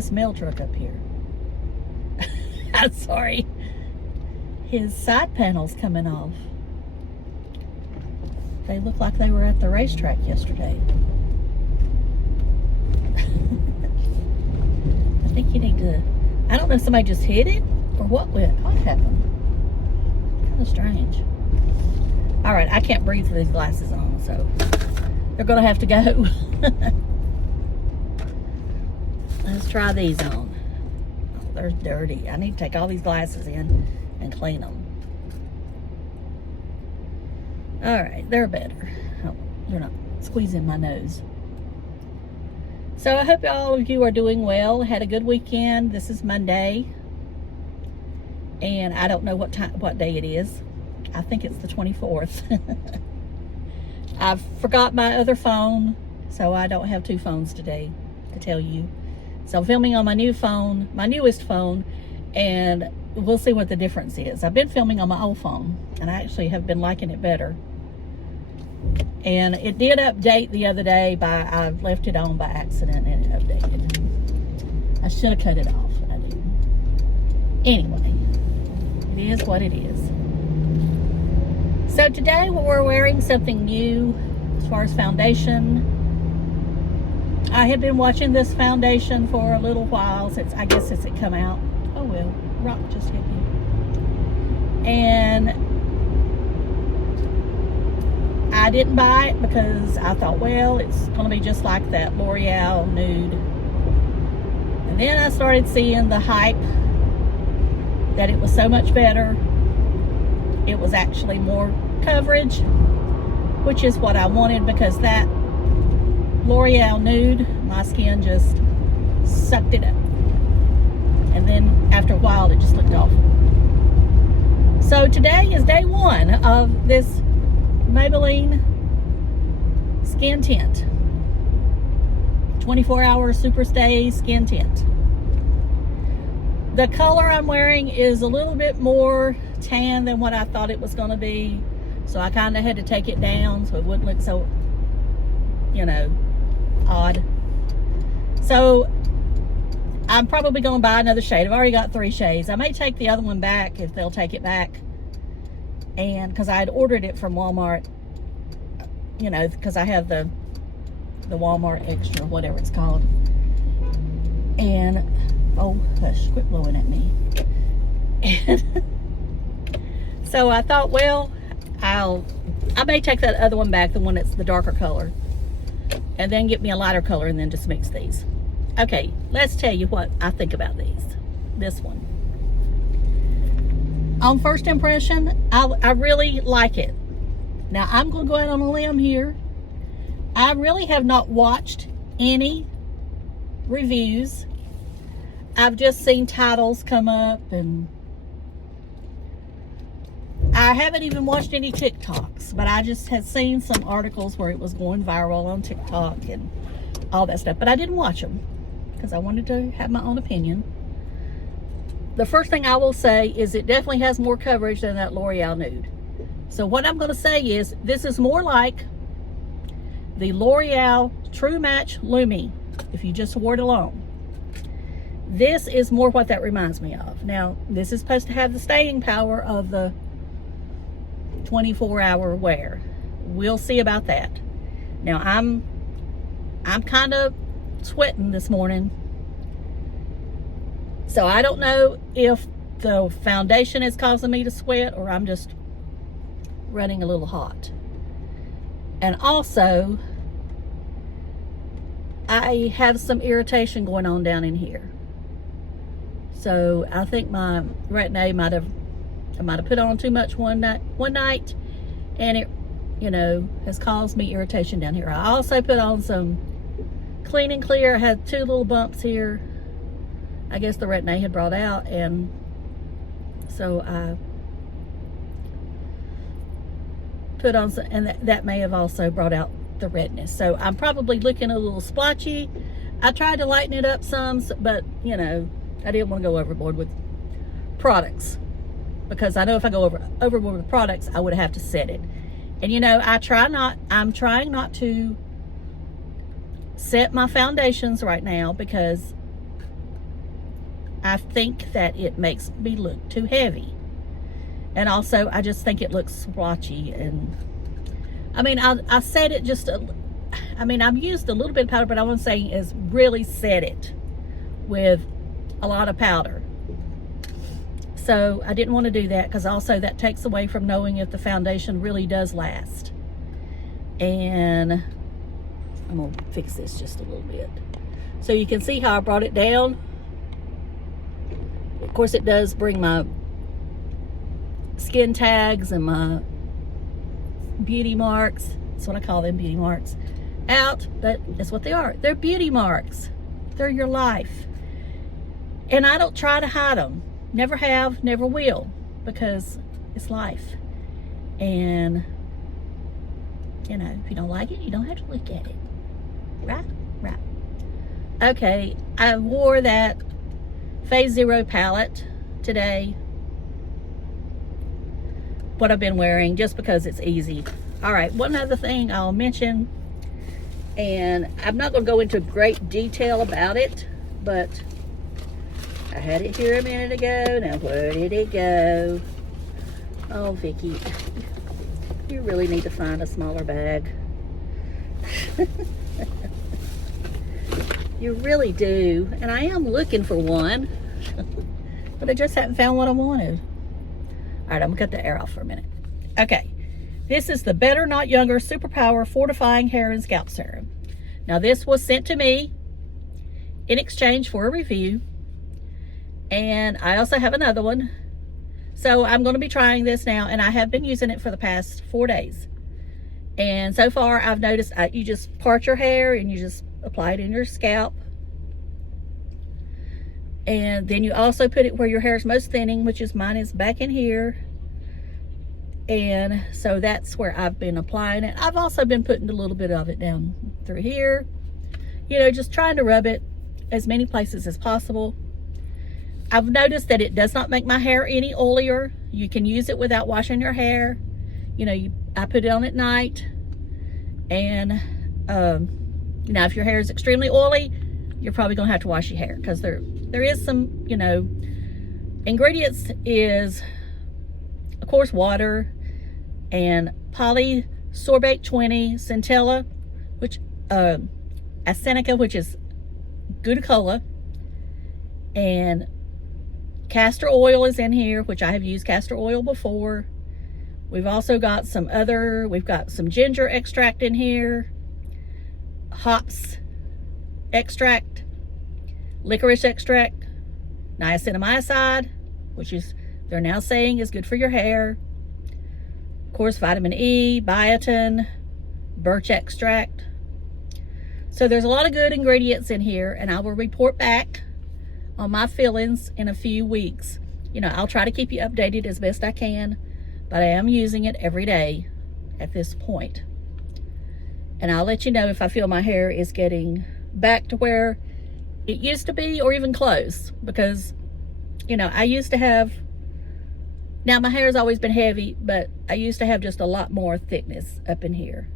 this mail truck up here. I'm sorry. His side panel's coming off. They look like they were at the racetrack yesterday. I think you need to, I don't know if somebody just hit it or what happened. Kind of strange. All right, I can't breathe with these glasses on, so they're gonna have to go. Let's try these on. Oh, they're dirty. I need to take all these glasses in and clean them. All right, they're better. Oh, they're not squeezing my nose. So I hope all of you are doing well. Had a good weekend. This is Monday, and I don't know what day it is. I think it's the 24th. I forgot my other phone, so I don't have two phones today to tell you. So I'm filming on my new phone, my newest phone, and we'll see what the difference is. I've been filming on my old phone, and I actually have been liking it better. And it did update the other day I left it on by accident and it updated. I should have cut it off, but I didn't. Anyway, it is what it is. So today we're wearing something new as far as foundation. I had been watching this foundation for a little while since it come out. Oh well, rock just hit me. And I didn't buy it because I thought, well, it's going to be just like that L'Oreal Nude. And then I started seeing the hype that it was so much better. It was actually more coverage, which is what I wanted, because that L'Oreal Nude, my skin just sucked it up. And then after a while, it just looked awful. So today is day one of this Maybelline Skin Tint. 24-hour Superstay Skin Tint. The color I'm wearing is a little bit more tan than what I thought it was going to be. So I kind of had to take it down so it wouldn't look so, odd. So I'm probably going to buy another shade. I've already got 3 shades. I may take the other one back if they'll take it back. And because I had ordered it from Walmart, because I have the Walmart extra, whatever it's called. And oh hush, quit blowing at me. And so I thought, well, I may take that other one back, the one that's the darker color, and then get me a lighter color and then just mix these. Okay, let's tell you what I think about this one. On first impression, I really like it. Now, I'm going to go out on a limb here. I really have not watched any reviews. I've just seen titles come up, and I haven't even watched any TikToks, but I just had seen some articles where it was going viral on TikTok and all that stuff. But I didn't watch them because I wanted to have my own opinion. The first thing I will say is it definitely has more coverage than that L'Oreal Nude. So what I'm going to say is this is more like the L'Oreal True Match Lumi, if you just wore it alone. This is more what that reminds me of. Now, this is supposed to have the staying power of the 24-hour wear. We'll see about that. Now, I'm kind of sweating this morning. So I don't know if the foundation is causing me to sweat or I'm just running a little hot. And also, I have some irritation going on down in here. So I think my retin-A might have put on too much one night, and it, has caused me irritation down here. I also put on some Clean and Clear. I had 2 little bumps here. I guess the retin-A had brought out, and so I put on some, and that may have also brought out the redness. So I'm probably looking a little splotchy. I tried to lighten it up some, but I didn't want to go overboard with products, because I know if I go overboard with products, I would have to set it. And I'm trying not to set my foundations right now, because I think that it makes me look too heavy. And also, I just think it looks swatchy. And I mean, I set it just, I've used a little bit of powder, but I want to say is really set it with a lot of powder. So I didn't want to do that, because also that takes away from knowing if the foundation really does last. And I'm going to fix this just a little bit. So you can see how I brought it down. Of course, it does bring my skin tags and my beauty marks, that's what I call them, beauty marks, out, but that's what they are. They're beauty marks. They're your life. And I don't try to hide them. Never have, never will, because it's life. And, you know, if you don't like it, you don't have to look at it. Right? Right. Okay, I wore that Phase Zero palette today. What I've been wearing, just because it's easy. All right, one other thing I'll mention, and I'm not going to go into great detail about it, but I had it here a minute ago. Now where did it go? Oh, Vicky, you really need to find a smaller bag. You really do. And I am looking for one, but I just haven't found what I wanted. All right, I'm gonna cut the air off for a minute. Okay, this is the Better Not Younger Superpower Fortifying Hair and Scalp Serum. Now this was sent to me in exchange for a review. And I also have another one. So I'm going to be trying this now, and I have been using it for the past 4 days. And so far I've noticed you just part your hair and you just apply it in your scalp. And then you also put it where your hair is most thinning, which is mine is back in here. And so that's where I've been applying it. I've also been putting a little bit of it down through here. You know, just trying to rub it as many places as possible. I've noticed that it does not make my hair any oilier. You can use it without washing your hair. You know, I put it on at night. And now if your hair is extremely oily, you're probably gonna have to wash your hair, because there is some, you know, ingredients is, of course, water and polysorbate 20, centella, which acenica, which is glucola, and castor oil is in here, which I have used castor oil before. We've also got we've got some ginger extract in here, hops extract, licorice extract, niacinamide, which is, they're now saying is good for your hair. Of course, vitamin E, biotin, birch extract. So there's a lot of good ingredients in here, and I will report back on my feelings in a few weeks. You know, I'll try to keep you updated as best I can, but I am using it every day at this point. And I'll let you know if I feel my hair is getting back to where it used to be, or even close, because, you know, I used to have, now my hair has always been heavy, but I used to have just a lot more thickness up in here.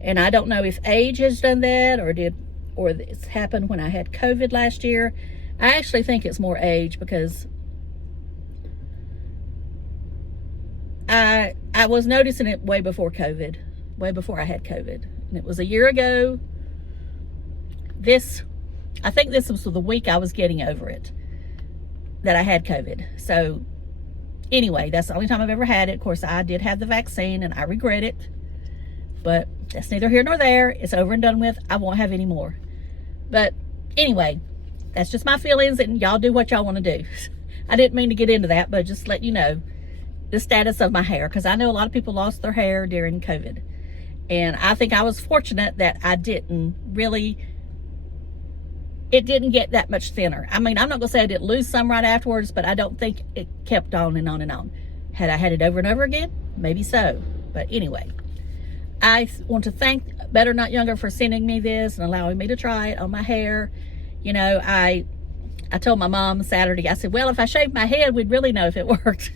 And I don't know if age has done that, or it's happened when I had COVID last year. I actually think it's more age, because I was noticing it way before COVID, way before I had COVID. And it was a year ago. I think this was the week I was getting over it, that I had COVID. So anyway, that's the only time I've ever had it. Of course, I did have the vaccine, and I regret it, but that's neither here nor there. It's over and done with. I won't have any more. But anyway, that's just my feelings, and y'all do what y'all want to do. I didn't mean to get into that, but just let you know the status of my hair, because I know a lot of people lost their hair during COVID. And I think I was fortunate that I didn't really, it didn't get that much thinner. I mean, I'm not gonna say I didn't lose some right afterwards, but I don't think it kept on and on and on. Had I had it over and over again? Maybe so. But anyway, I want to thank Better Not Younger for sending me this and allowing me to try it on my hair. You know, I told my mom Saturday, I said, well, if I shaved my head, we'd really know if it worked.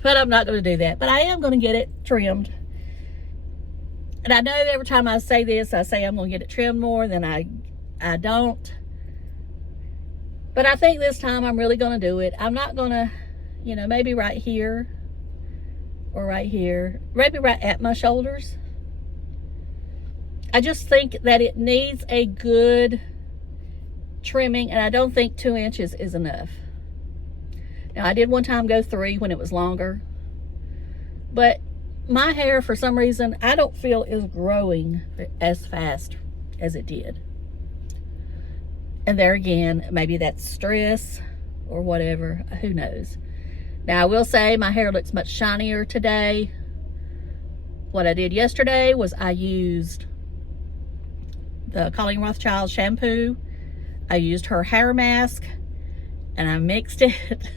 But I'm not going to do that. But I am going to get it trimmed. And I know that every time I say this, I say I'm going to get it trimmed more, then I don't. But I think this time I'm really going to do it. I'm not going to, you know, maybe right here or right here. Maybe right at my shoulders. I just think that it needs a good trimming, and I don't think 2 inches is enough. Now, I did one time go 3 when it was longer. But my hair, for some reason, I don't feel is growing as fast as it did. And there again, maybe that's stress or whatever. Who knows? Now, I will say my hair looks much shinier today. What I did yesterday was I used the Colleen Rothschild shampoo. I used her hair mask, and I mixed it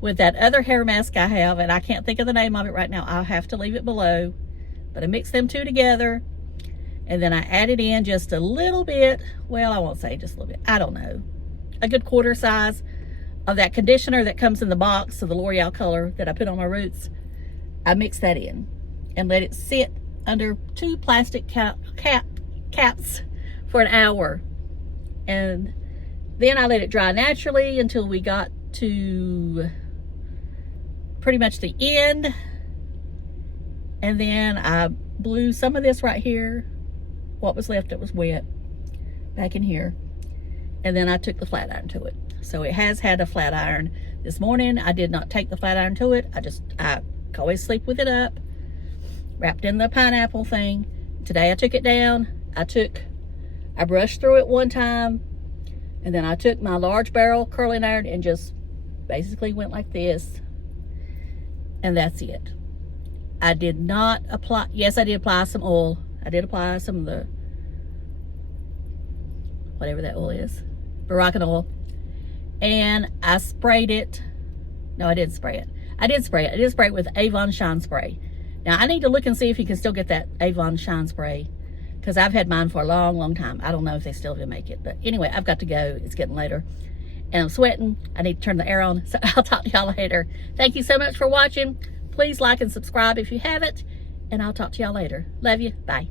with that other hair mask I have, and I can't think of the name of it right now. I'll have to leave it below. But I mixed them two together. And then I added in just a little bit, well, I won't say just a little bit, I don't know, a good quarter size of that conditioner that comes in the box of the L'Oreal color that I put on my roots. I mixed that in and let it sit under 2 plastic caps for an hour. And then I let it dry naturally until we got to pretty much the end. And then I blew some of this right here. What was left that was wet back in here, and then I took the flat iron to it. So it has had a flat iron. This morning I did not take the flat iron to it. I always sleep with it up, wrapped in the pineapple thing. Today I took it down. I brushed through it one time, and then I took my large barrel curling iron and just basically went like this, and that's it. I did not apply, yes, I did apply some oil. I did apply some of the, whatever that oil is, Rakuten oil. And I sprayed it. No, I didn't spray it. I did spray it with Avon Shine Spray. Now, I need to look and see if you can still get that Avon Shine Spray, because I've had mine for a long, long time. I don't know if they still do make it. But anyway, I've got to go. It's getting later. And I'm sweating. I need to turn the air on. So I'll talk to y'all later. Thank you so much for watching. Please like and subscribe if you haven't. And I'll talk to y'all later. Love you. Bye.